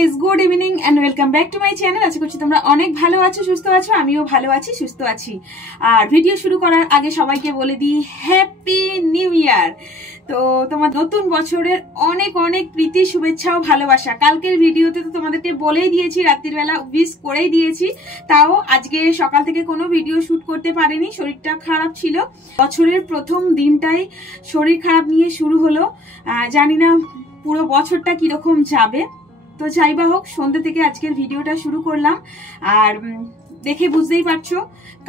Guys, good evening and welcome back to my channel. আশা করছি তোমরা অনেক ভালো আছো, সুস্থ আছো। আমিও ভালো আছি, সুস্থ আছি। আর ভিডিও শুরু করার আগে সবাইকে বলে দিই হ্যাপি নিউ ইয়ার। তো তোমার নতুন বছরের অনেক অনেক প্রীতি, শুভেচ্ছা ও ভালোবাসা। কালকের ভিডিওতে তো তোমাদেরকে বলেই দিয়েছি, রাত্রির বেলা উইশ করেই দিয়েছি। তাও আজকে সকাল থেকে কোনো ভিডিও শুট করতে পারিনি, শরীরটা খারাপ ছিল। বছরের প্রথম দিনটাই শরীর খারাপ নিয়ে শুরু হলো। জানি না পুরো বছরটা কিরকম যাবে। তো যাই বা হোক, সন্ধ্যে থেকে আজকের ভিডিওটা শুরু করলাম। আর দেখে বুঝতেই পারছো,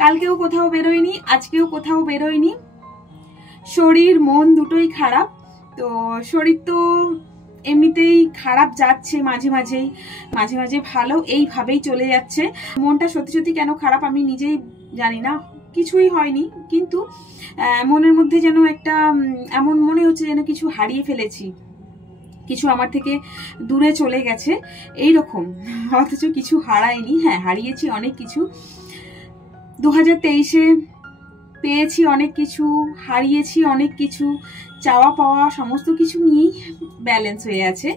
কালকেও কোথাও বেরোয়নি, আজকেও কোথাও বেরোয়নি। শরীর মন দুটোই খারাপ। তো শরীর তো এমনিতেই খারাপ যাচ্ছে, মাঝে মাঝে ভালো, এইভাবেই চলে যাচ্ছে। মনটা সত্যি সত্যি কেন খারাপ আমি নিজেই জানি না। কিছুই হয়নি, কিন্তু মনের মধ্যে যেন একটা এমন মনে হচ্ছে যেন কিছু হারিয়ে ফেলেছি, কিছু আমার থেকে দূরে চলে গেছে এইরকম। অথচ কিছু হারায়নি। হ্যাঁ, হারিয়েছি অনেক কিছু। 2023-এ পেয়েছি অনেক কিছু, হারিয়েছি অনেক কিছু। চাওয়া পাওয়া সমস্ত কিছু নিয়েই ব্যালেন্স হয়ে আছে।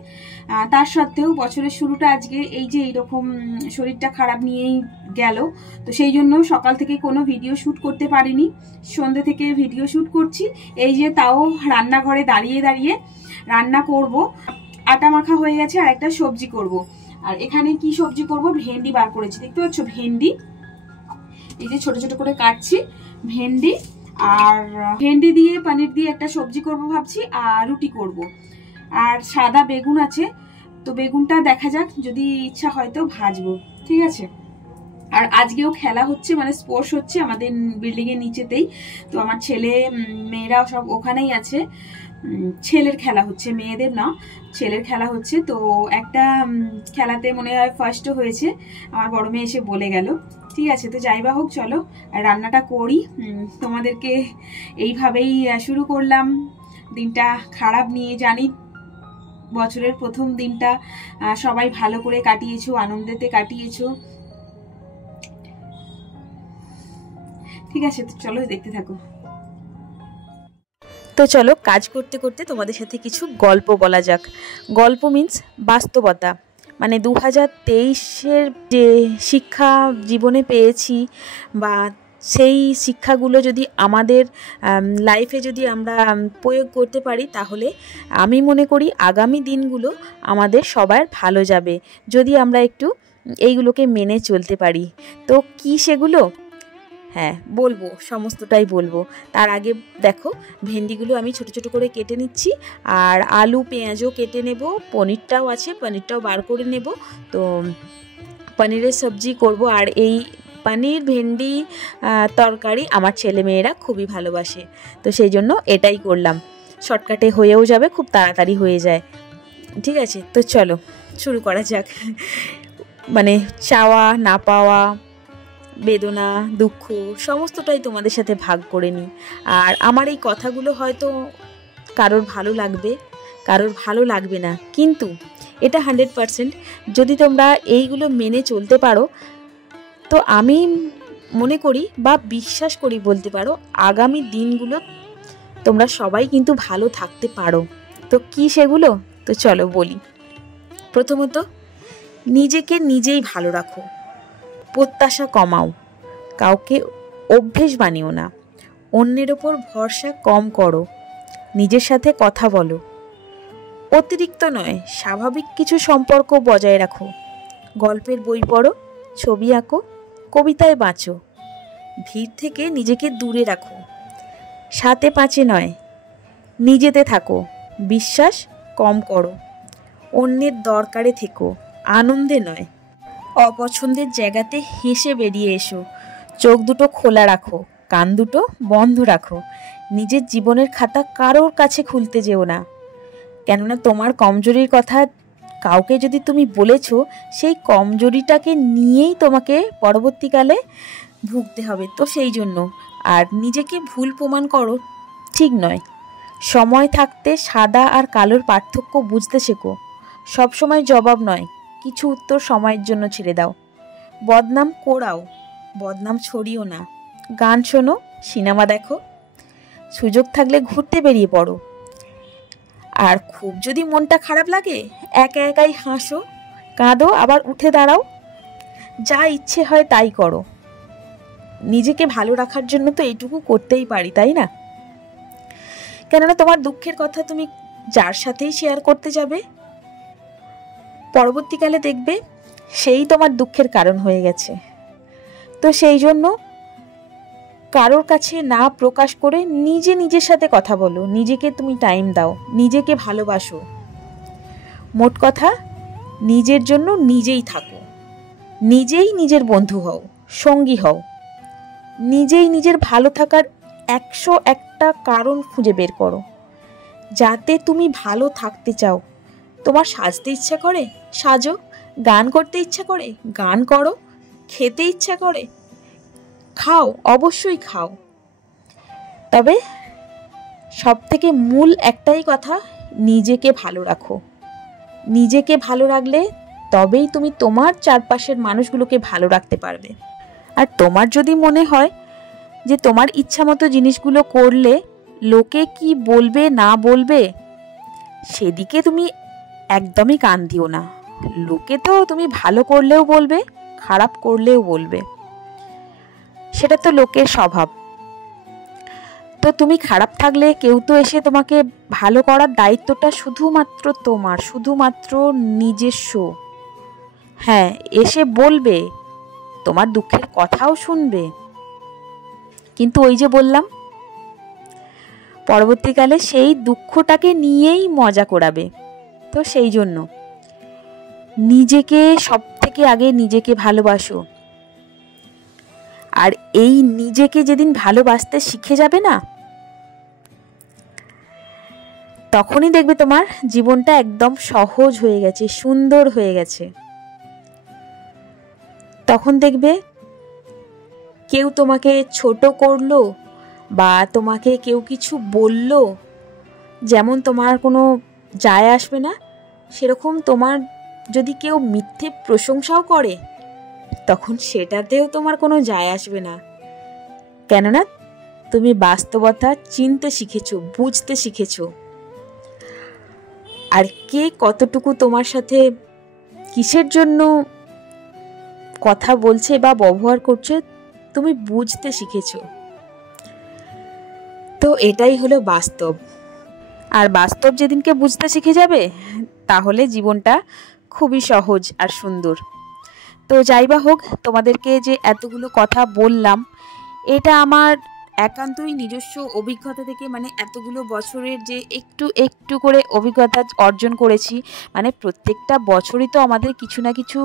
তার সত্ত্বেও বছরের শুরুটা আজকে এই যে এইরকম শরীরটা খারাপ নিয়েই গেল। তো সেই জন্য সকাল থেকে কোনো ভিডিও শ্যুট করতে পারিনি, সন্ধ্যে থেকে ভিডিও শ্যুট করছি। এই যে তাও রান্নাঘরে দাঁড়িয়ে দাঁড়িয়ে রান্না করব। আটা মাখা হয়ে গেছে, আর একটা সবজি করব। আর এখানে কি সবজি করব, ভেন্ডি বার করেছি, দেখতে পাচ্ছ ভেন্ডি। এই যে ছোট ছোট করে কাটছি ভেন্ডি, আর ভেন্ডি দিয়ে পনির দিয়ে একটা সবজি করব ভাবছি, আর রুটি করব। আর সাদা বেগুন আছে, তো বেগুনটা দেখা যাক, যদি ইচ্ছা হয় তো ভাজবো, ঠিক আছে। আর আজকেও খেলা হচ্ছে, মানে স্পোর্টস হচ্ছে আমাদের বিল্ডিং এর নিচেতেই। তো আমার ছেলে মেয়েরা সব ওখানেই আছে। ছেলের খেলা হচ্ছে, মেয়েদের না, ছেলের খেলা হচ্ছে। তো একটা খেলাতে মনে হয় ফার্স্টও হয়েছে, আমার বড় মেয়ে এসে বলে গেল। ঠিক আছে, তো যাই বা হোক, চলো রান্নাটা করি। তোমাদেরকে এইভাবেই শুরু করলাম দিনটা খারাপ নিয়ে। জানি বছরের প্রথম দিনটা সবাই ভালো করে কাটিয়েছো, আনন্দেতে কাটিয়েছো। ঠিক আছে, তো চলো দেখতে থাকো। তো চলো কাজ করতে করতে তোমাদের সাথে কিছু গল্প বলা যাক। গল্প মিন্স বাস্তবতা, মানে 2023-এর যে শিক্ষা জীবনে পেয়েছি, বা সেই শিক্ষাগুলো যদি আমাদের লাইফে যদি আমরা প্রয়োগ করতে পারি, তাহলে আমি মনে করি আগামী দিনগুলো আমাদের সবার ভালো যাবে, যদি আমরা একটু এইগুলোকে মেনে চলতে পারি। তো কি সেগুলো? হ্যাঁ বলবো, সমস্তটাই বলবো। তার আগে দেখো, ভেন্ডিগুলো আমি ছোট ছোট করে কেটে নিচ্ছি, আর আলু পেঁয়াজও কেটে নেব, পনিরটাও আছে, পনিরটাও বার করে নেব। তো পনিরের সবজি করব। আর এই পনির ভেন্ডি তরকারি আমার ছেলেমেয়েরা খুবই ভালোবাসে, তো সেই জন্য এটাই করলাম। শর্টকাটে হয়েও যাবে, খুব তাড়াতাড়ি হয়ে যায়। ঠিক আছে, তো চলো শুরু করা যাক। মানে চাওয়া না পাওয়া, বেদনা দুঃখ সমস্তটাই তোমাদের সাথে ভাগ করে নিই। আর আমার এই কথাগুলো হয়তো কারোর ভালো লাগবে, কারোর ভালো লাগবে না, কিন্তু এটা 100% যদি তোমরা এইগুলো মেনে চলতে পারো, তো আমি মনে করি বা বিশ্বাস করি বলতে পারো, আগামী দিনগুলো তোমরা সবাই কিন্তু ভালো থাকতে পারো। তো কি সেগুলো? তো চলো বলি। প্রথমত, নিজেকে নিজেই ভালো রাখো, প্রত্যাশা কমাও, কাউকে অভ্যেস বানিও না, অন্যের ওপর ভরসা কম করো, নিজের সাথে কথা বলো, অতিরিক্ত নয় স্বাভাবিক কিছু সম্পর্ক বজায় রাখো, গল্পের বই পড়ো, ছবি আঁকো, কবিতায় বাঁচো, ভিড় থেকে নিজেকে দূরে রাখো, সাথে পাঁচে নয় নিজেতে থাকো, বিশ্বাস কম করো, অন্যের দরকারে থেকো, আনন্দে নয় অপছন্দের জায়গাতে হেসে বেরিয়ে এসো, চোখ দুটো খোলা রাখো, কান দুটো বন্ধ রাখো, নিজের জীবনের খাতা কারোর কাছে খুলতে যেও না। কেননা তোমার কমজোরির কথা কাউকে যদি তুমি বলেছো, সেই কমজোরিটাকে নিয়েই তোমাকে পরবর্তীকালে ভুগতে হবে। তো সেই জন্য আর নিজেকে ভুল প্রমাণ করো ঠিক নয়। সময় থাকতে সাদা আর কালোর পার্থক্য বুঝতে শেখো। সবসময় জবাব নয়, কিছু উত্তর সময়ের জন্য ছেড়ে দাও। বদনাম কোড়াও, বদনাম ছড়িও না। গান শোনো, সিনেমা দেখো, সুযোগ থাকলে ঘুরতে বেরিয়ে পড়ো। আর খুব যদি মনটা খারাপ লাগে, একা একাই হাসো, কাঁদো, আবার উঠে দাঁড়াও, যা ইচ্ছে হয় তাই করো। নিজেকে ভালো রাখার জন্য তো এইটুকু করতেই পারি, তাই না? কেননা তোমার দুঃখের কথা তুমি যার সাথেই শেয়ার করতে যাবে, পরবর্তীকালে দেখবে সেই তোমার দুঃখের কারণ হয়ে গেছে। তো সেই জন্য কারোর কাছে না প্রকাশ করে নিজের সাথে কথা বলো, নিজেকে তুমি টাইম দাও, নিজেকে ভালোবাসো। মোট কথা, নিজের জন্য নিজেই থাকো, নিজেই নিজের বন্ধু হও, সঙ্গী হও, নিজেই নিজের ভালো থাকার 101টা কারণ খুঁজে বের করো। যাতে তুমি ভালো থাকতে চাও, তোমার সাজতে ইচ্ছা করে সাজো, গান করতে ইচ্ছা করে গান করো, খেতে ইচ্ছা করে খাও, অবশ্যই খাও। তবে সবথেকে মূল একটাই কথা, নিজেকে ভালো রাখো। নিজেকে ভালো রাখলে তবেই তুমি তোমার চারপাশের মানুষগুলোকে ভালো রাখতে পারবে। আর তোমার যদি মনে হয় যে তোমার ইচ্ছা মতো জিনিসগুলো করলে লোকে কি বলবে না বলবে, সেদিকে তুমি একদমই কান দিও না। লোকে তো তুমি ভালো করলেও বলবে, খারাপ করলেও বলবে, সেটা তো লোকের স্বভাব। তো তুমি খারাপ থাকলে কেউ তো এসে তোমাকে ভালো করার দায়িত্বটা শুধুমাত্র তোমার, শুধুমাত্র নিজস্ব। হ্যাঁ, এসে বলবে, তোমার দুঃখের কথাও শুনবে, কিন্তু ওই যে বললাম, পরবর্তীকালে সেই দুঃখটাকে নিয়েই মজা করাবে। তো সেই জন্য নিজেকে সবথেকে আগে নিজেকে ভালোবাসো। আর এই নিজেকে যেদিন ভালোবাসতে শিখে যাবে না, তখনই দেখবে তোমার জীবনটা একদম সহজ হয়ে গেছে, সুন্দর হয়ে গেছে। তখন দেখবে কেউ তোমাকে ছোট করলো বা তোমাকে কেউ কিছু বললো, যেমন তোমার কোনো যায় আসবে না, সেরকম তোমার যদি কেউ মিথ্যে প্রশংসাও করে, তখন সেটাতেও তোমার কোনো যায় আসবে না। কেননা তুমি বাস্তবতা চিনতে শিখেছো, বুঝতে শিখেছো। আর কে কতটুকু তোমার সাথে কিসের জন্য কথা বলছে বা ব্যবহার করছে, তুমি বুঝতে শিখেছো। তো এটাই হলো বাস্তব। আর বাস্তব যেদিনকে বুঝতে শিখে যাবে, তাহলে জীবনটা খুবই সহজ আর সুন্দর। তো যাই বা হোক, তোমাদেরকে যে এতগুলো কথা বললাম, এটা আমার একান্তই নিজস্ব অভিজ্ঞতা থেকে, মানে এতগুলো বছরের যে একটু একটু করে অভিজ্ঞতা অর্জন করেছি। মানে প্রত্যেকটা বছরই তো আমাদের কিছু না কিছু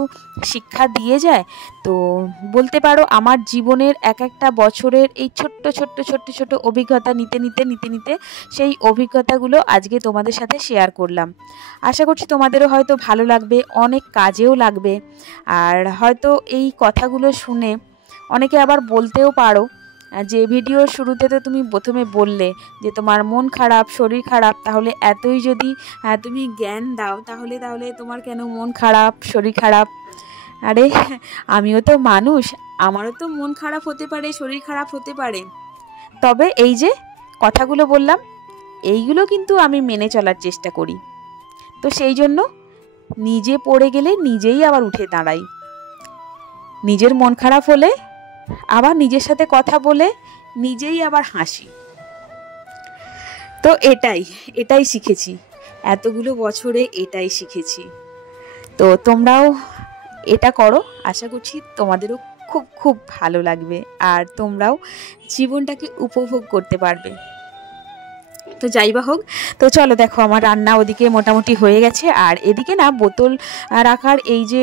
শিক্ষা দিয়ে যায়। তো বলতে পারো আমার জীবনের একটা বছরের এই ছোট্ট ছোট্ট ছোট্ট ছোট অভিজ্ঞতা নিতে নিতে সেই অভিজ্ঞতাগুলো আজকে তোমাদের সাথে শেয়ার করলাম। আশা করছি তোমাদেরও হয়তো ভালো লাগবে, অনেক কাজেও লাগবে। আর হয়তো এই কথাগুলো শুনে অনেকে আবার বলতেও পারো যে ভিডিওর শুরুতে তো তুমি প্রথমে বললে যে তোমার মন খারাপ, শরীর খারাপ, তাহলে এতই যদি তুমি জ্ঞান দাও, তাহলে তোমার কেন মন খারাপ, শরীর খারাপ? আরে আমিও তো মানুষ, আমারও তো মন খারাপ হতে পারে, শরীর খারাপ হতে পারে। তবে এই যে কথাগুলো বললাম, এইগুলো কিন্তু আমি মেনে চলার চেষ্টা করি। তো সেই জন্য নিজে পড়ে গেলে নিজেই আবার উঠে দাঁড়াই। নিজের মন খারাপ হলে আবার নিজের সাথে কথা বলে নিজেই আবার হাসি। তো এটাই শিখেছি, এতগুলো বছরে এটাই শিখেছি। তো তোমরাও এটা করো, আশা করছি তোমাদেরও খুব খুব ভালো লাগবে আর তোমরাও জীবনটাকে উপভোগ করতে পারবে। তো যাই বা হোক, তো চলো দেখো আমার রান্না ওদিকে মোটামুটি হয়ে গেছে। আর এদিকে না বোতল রাখার এই যে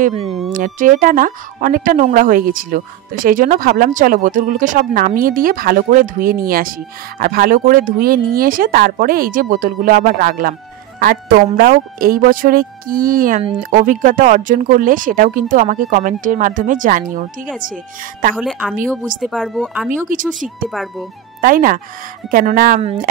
ট্রেটা না অনেকটা নোংরা হয়ে গেছিলো। তো সেই জন্য ভাবলাম চলো বোতলগুলোকে সব নামিয়ে দিয়ে ভালো করে ধুয়ে নিয়ে আসি। আর ভালো করে ধুয়ে নিয়ে এসে তারপরে এই যে বোতলগুলো আবার রাখলাম। আর তোমরাও এই বছরে কি অভিজ্ঞতা অর্জন করলে সেটাও কিন্তু আমাকে কমেন্টের মাধ্যমে জানিও, ঠিক আছে? তাহলে আমিও বুঝতে পারবো, আমিও কিছু শিখতে পারবো, তাই না? কেননা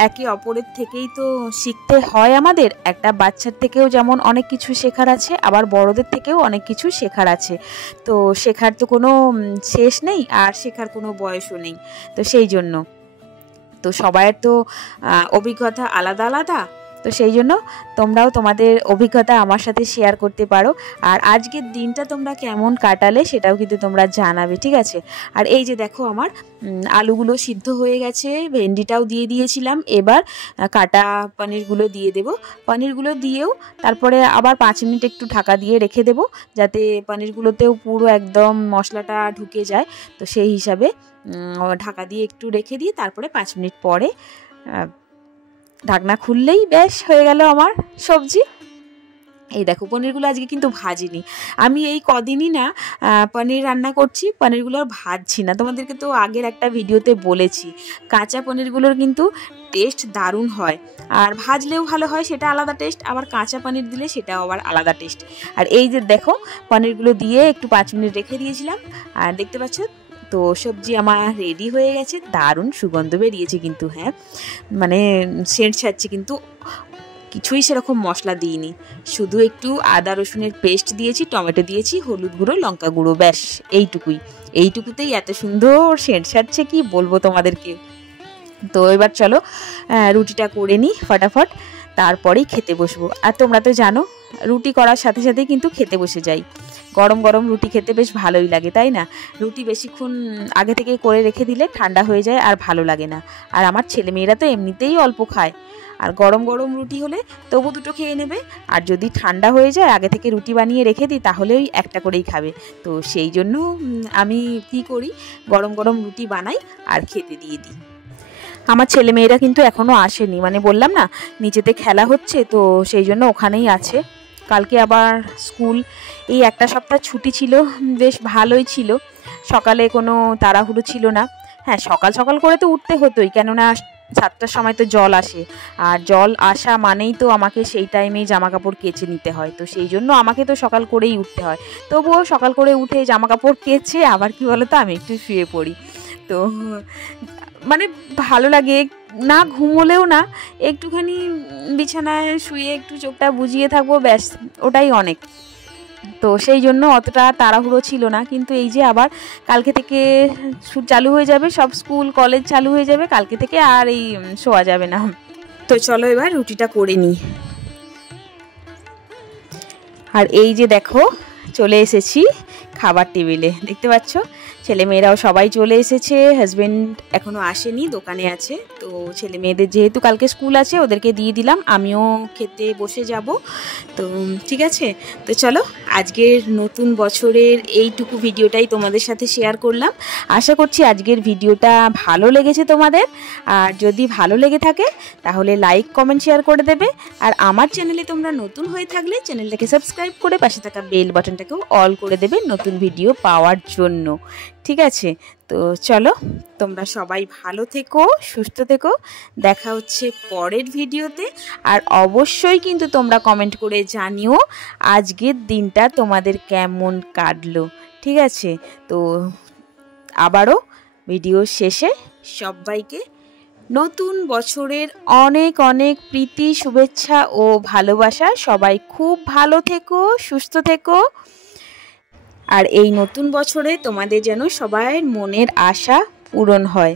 একে অপরের থেকেই তো শিখতে হয় আমাদের। একটা বাচ্চার থেকেও যেমন অনেক কিছু শেখার আছে, আবার বড়দের থেকেও অনেক কিছু শেখার আছে। তো শেখার তো কোনো শেষ নেই, আর শেখার কোনো বয়সও নেই। তো সেই জন্য তো সবাইয়ের তো অভিজ্ঞতা আলাদা আলাদা। তো সেই জন্য তোমরাও তোমাদের অভিজ্ঞতা আমার সাথে শেয়ার করতে পারো। আর আজকের দিনটা তোমরা কেমন কাটালে সেটাও কিন্তু তোমরা জানাবে, ঠিক আছে। আর এই যে দেখো আমার আলুগুলো সিদ্ধ হয়ে গেছে, ভেন্ডিটাও দিয়ে দিয়েছিলাম। এবার কাটা পনিরগুলো দিয়ে দেব। পনিরগুলো দিয়েও তারপরে আবার 5 মিনিট একটু ঢাকা দিয়ে রেখে দেব, যাতে পনিরগুলোতেও পুরো একদম মশলাটা ঢুকে যায়। তো সেই হিসাবে ঢাকা দিয়ে একটু রেখে দিয়ে তারপরে 5 মিনিট পরে ঢাকনা খুললেই বেশ হয়ে গেল আমার সবজি। এই দেখো পনিরগুলো আজকে কিন্তু ভাজিনি আমি, এই কদিনই না পনির রান্না করছি, পনিরগুলো আর ভাজছি না। তোমাদেরকে তো আগের একটা ভিডিওতে বলেছি, কাঁচা পনিরগুলোর কিন্তু টেস্ট দারুণ হয়, আর ভাজলেও ভালো হয়, সেটা আলাদা টেস্ট, আবার কাঁচা পনির দিলে সেটাও আবার আলাদা টেস্ট। আর এই যে দেখো পনিরগুলো দিয়ে একটু 5 মিনিট রেখে দিয়েছিলাম, আর দেখতে পাচ্ছ তো সবজি আমার রেডি হয়ে গেছে। দারুণ সুগন্ধ বেরিয়েছে কিন্তু, হ্যাঁ মানে সেন্ট ছাড়ছে, কিন্তু কিছুই সেরকম মশলা দিইনি, শুধু একটু আদা রসুনের পেস্ট দিয়েছি, টমেটো দিয়েছি, হলুদ গুঁড়ো, লঙ্কা গুঁড়ো, ব্যাস এইটুকুতেই এত সুন্দর সেন্ট ছাড়ছে, কি বলবো তোমাদেরকে। তো এবার চলো রুটিটা করে নিই ফটাফট, তারপরেই খেতে বসবো। আর তোমরা তো জানো রুটি করার সাথে সাথে কিন্তু খেতে বসে যাই। গরম গরম রুটি খেতে বেশ ভালোই লাগে, তাই না? রুটি বেশিক্ষণ আগে থেকে করে রেখে দিলে ঠান্ডা হয়ে যায় আর ভালো লাগে না। আর আমার ছেলেমেয়েরা তো এমনিতেই অল্প খায়, আর গরম গরম রুটি হলে তবু 2টো খেয়ে নেবে, আর যদি ঠান্ডা হয়ে যায় আগে থেকে রুটি বানিয়ে রেখে দিই তাহলে ওই একটা করেই খাবে। তো সেই জন্য আমি কী করি, গরম গরম রুটি বানাই আর খেতে দিয়ে দিই। আমার ছেলেমেয়েরা কিন্তু এখনও আসেনি, মানে বললাম না নিচেতে খেলা হচ্ছে, তো সেই জন্য ওখানেই আছে। কালকে আবার স্কুল, এই একটা সপ্তাহ ছুটি ছিল, বেশ ভালোই ছিল, সকালে কোনো তাড়াহুড়ো ছিল না। হ্যাঁ সকাল সকাল করে তো উঠতে হতোই, কেননা 7টার সময় তো জল আসে, আর জল আসা মানেই তো আমাকে সেই টাইমেই জামা কাপড় কেচে নিতে হয়, তো সেই জন্য আমাকে তো সকাল করেই উঠতে হয়। তবুও সকাল করে উঠে জামা কাপড় কেচে আবার কি বলো তো আমি একটু শুয়ে পড়ি। তো মানে ভালো লাগে, না ঘুমোলেও না, একটুখানি বিছানায় শুয়ে একটু চোখটা বুজিয়ে থাকবো, ব্যাস ওটাই অনেক। তো সেই জন্য অতটা তাড়াহুড়ো ছিল না। কিন্তু এই যে আবার কালকে থেকে চালু হয়ে যাবে, সব স্কুল কলেজ চালু হয়ে যাবে কালকে থেকে, আর এই শোয়া যাবে না। তো চলো এবার রুটিটা করে নিই। আর এই যে দেখো চলে এসেছি খাবার টেবিলে, দেখতে পাচ্ছ ছেলে মেয়েরাও সবাই চলে এসেছে, হাজব্যান্ড এখনও আসেনি, দোকানে আছে। তো ছেলে মেয়েদের যেহেতু কালকে স্কুল আছে ওদেরকে দিয়ে দিলাম, আমিও খেতে বসে যাব। তো ঠিক আছে, তো চলো আজকের নতুন বছরের এইটুকু ভিডিওটাই তোমাদের সাথে শেয়ার করলাম। আশা করছি আজকের ভিডিওটা ভালো লেগেছে তোমাদের, আর যদি ভালো লেগে থাকে তাহলে লাইক কমেন্ট শেয়ার করে দেবে। আর আমার চ্যানেলে তোমরা নতুন হয়ে থাকলে চ্যানেলটাকে সাবস্ক্রাইব করে পাশে থাকা বেল বাটনটাকেও অল করে দেবে নতুন ভিডিও পাওয়ার জন্য, ঠিক আছে? তো চলো তোমরা সবাই ভালো থেকো, সুস্থ থেকো, দেখা হচ্ছে পরের ভিডিওতে। আর অবশ্যই কিন্তু তোমরা কমেন্ট করে জানিও আজকের দিনটা তোমাদের কেমন কাটলো, ঠিক আছে? তো আবারও ভিডিও শেষে সবাইকে নতুন বছরের অনেক অনেক প্রীতি, শুভেচ্ছা ও ভালোবাসা। সবাই খুব ভালো থেকো, সুস্থ থেকো, আর এই নতুন বছরে তোমাদের যেন সবার মনের আশা পূরণ হয়।